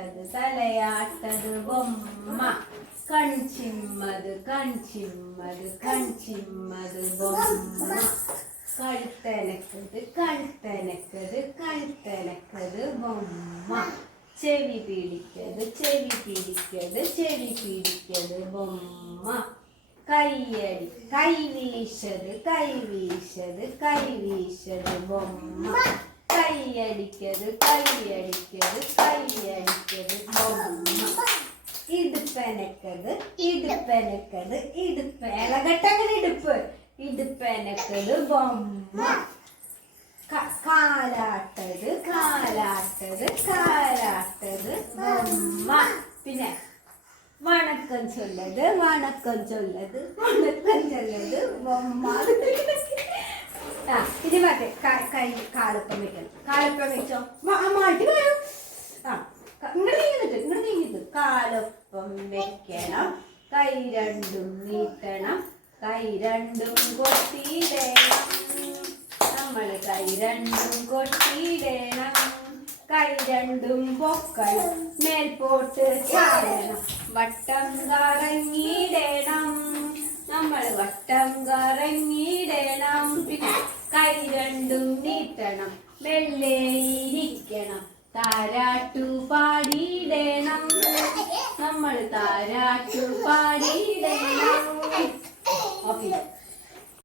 തലയാട്ടത് തലയാട്ടത് ബൊമ്മ. കൺചിമ്മത് കൺചിമ്മത് കൺചിമ്മത് ബൊമ്മ. കഴുത്തനക്കത് കഴുത്തനക്കത് കഴുത്തനക്കത് ബൊമ്മ. ചെവി പിടിക്കത് ചെവി പിടിക്കത് ചെവി പിടിക്കത് ബൊമ്മ. കൈയടി കൈ വീശത് കൈ വീശത് കൈ വീശത് ബൊമ്മ. കൈയടിക്കത് കൈയടിക്കത് കൈയടിക്കത് ബൊമ്മ ഇടുപ്പനക്കത് ഇടുപ്പനക്കത് ഇടുപ്പ് ഇളകട്ടങ്ങനെ ഇടുപ്പ്. ഇടുപ്പനക്കത് ബൊമ്മ. കാലാട്ടത് കാലാട്ടത് കാലാട്ടത് ബൊമ്മ. പിന്നെ വണക്കം ചൊല്ലത് വണക്കം ചൊല്ലത് വണക്കം ചൊല്ലത് ബൊമ്മ. ആ ഇത് മതി കൈ കാലപ്പം വെക്കണം കാലപ്പം വെച്ചോ. മാറ്റി വേണം ആ ഇങ്ങോട്ട് നീങ്ങിട്ട് ഇങ്ങോട്ട് നീങ്ങിട്ട്. കാലപ്പം വെക്കണം. കൈ രണ്ടും നീട്ടണം. കൈ രണ്ടും കൊത്തിയിടണം നമ്മൾ കൈ രണ്ടും കൊത്തിയിടണം കൈ രണ്ടും പൊക്കണം മേൽപോട്ട് ചാടണം. വട്ടം കറങ്ങിയിട പിന്നെ കൈ രണ്ടും നീട്ടണം. മെല്ലെ ഇരിക്കണം. താരാട്ടു പാടിയിടണം. നമ്മൾ താരാട്ടു പാടി